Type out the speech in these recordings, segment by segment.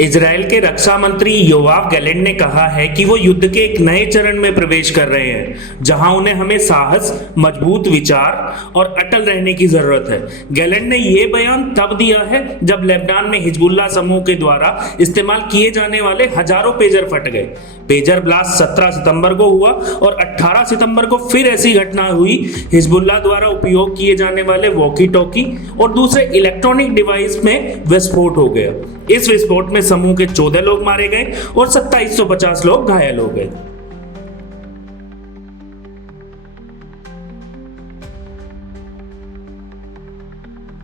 Israel के रक्षा मंत्री Yoav Gallant ने कहा है कि वो युद्ध के एक नए चरण में प्रवेश कर रहे हैं, जहां उन्हें हमें साहस, मजबूत विचार और अटल रहने की जरूरत है। गैलेंट ने ये बयान तब दिया है जब लेबनान में हिजबुल्लाह समूह के द्वारा इस्तेमाल किए जाने वाले हजारों पेजर फट गए। पेजर ब्लास्ट 17 सितंबर को हुआ और 18 सितंबर को फिर ऐसी घटना हुई। हिजबुल्लाह द्वारा उपयोग किए जाने वाले वॉकी टॉकी और दूसरे इलेक्ट्रॉनिक डिवाइस में विस्फोट हो गया। इस विस्फोट में समूह के 14 लोग मारे गए और 2750 लोग घायल हो गए।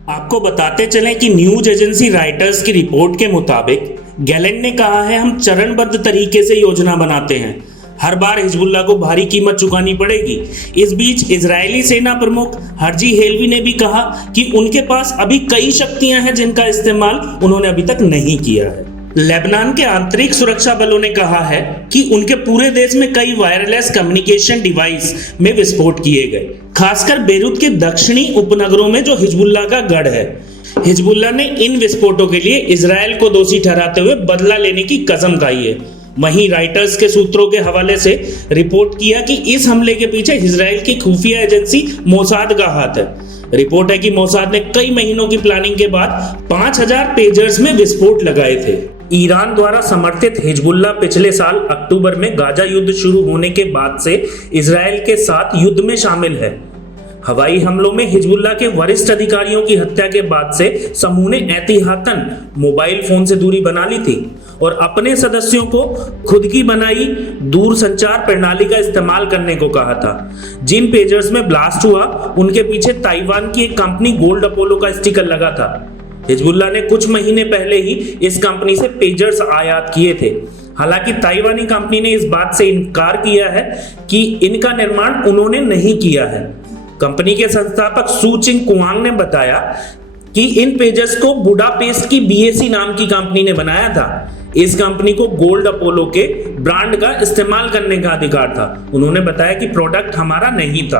आपको बताते चलें कि न्यूज एजेंसी रॉयटर्स की रिपोर्ट के मुताबिक गैलेंट ने कहा है, हम चरणबद्ध तरीके से योजना बनाते हैं। हर बार हिजबुल्लाह को भारी कीमत चुकानी पड़ेगी। इस बीच इजरायली सेना प्रमुख हर्जी हेलवी ने भी कहा कि उनके पास अभी कई शक्तियां हैं जिनका इस्तेमाल उन्होंने अभी तक नहीं किया है। लेबनान के आंतरिक सुरक्षा बलों ने कहा है कि उनके पूरे देश में कई वायरलेस कम्युनिकेशन डिवाइस में विस्फोट किए गए, खासकर बेरूत के दक्षिणी उपनगरों में जो हिजबुल्लाह का गढ़ है। हिजबुल्लाह ने इन विस्फोटों के लिए इजरायल को दोषी ठहराते हुए बदला लेने की कसम खाई है। वहीं रॉयटर्स के सूत्रों के हवाले से रिपोर्ट किया कि इस हमले के पीछे इजरायल की खुफिया एजेंसी मोसाद का हाथ है। रिपोर्ट है कि मोसाद ने कई महीनों की प्लानिंग के बाद 5000 पेजर्स में विस्फोट लगाए थे। ईरान द्वारा समर्थित हिजबुल्लाह पिछले साल अक्टूबर में गाजा युद्ध शुरू होने के बाद से इजरायल के साथ युद्ध में शामिल है। हवाई हमलों में हिजबुल्लाह के वरिष्ठ अधिकारियों की हत्या के बाद से समूह ने एहतियातन मोबाइल फोन से दूरी बना ली थी और अपने सदस्यों को खुद की बनाई दूरसंचार प्रणाली का इस्तेमाल करने को कहा था। जिन पेजर्स में ब्लास्ट हुआ उनके पीछे ताइवान की एक कंपनी गोल्ड अपोलो का स्टिकर लगा था। हिजबुल्लाह ने कुछ महीने पहले ही इस कंपनी से पेजर्स आयात किए थे। हालांकि ताइवानी कंपनी ने इस बात से इनकार किया है कि इनका निर्माण उन्होंने नहीं किया है। कंपनी के संस्थापक सू चिंग कुआंग ने बताया कि इन पेजर्स को बुडापेस्ट की बीएसी नाम की कंपनी ने बनाया था। इस कंपनी को गोल्ड अपोलो के ब्रांड का इस्तेमाल करने का अधिकार था। उन्होंने बताया कि प्रोडक्ट हमारा नहीं था।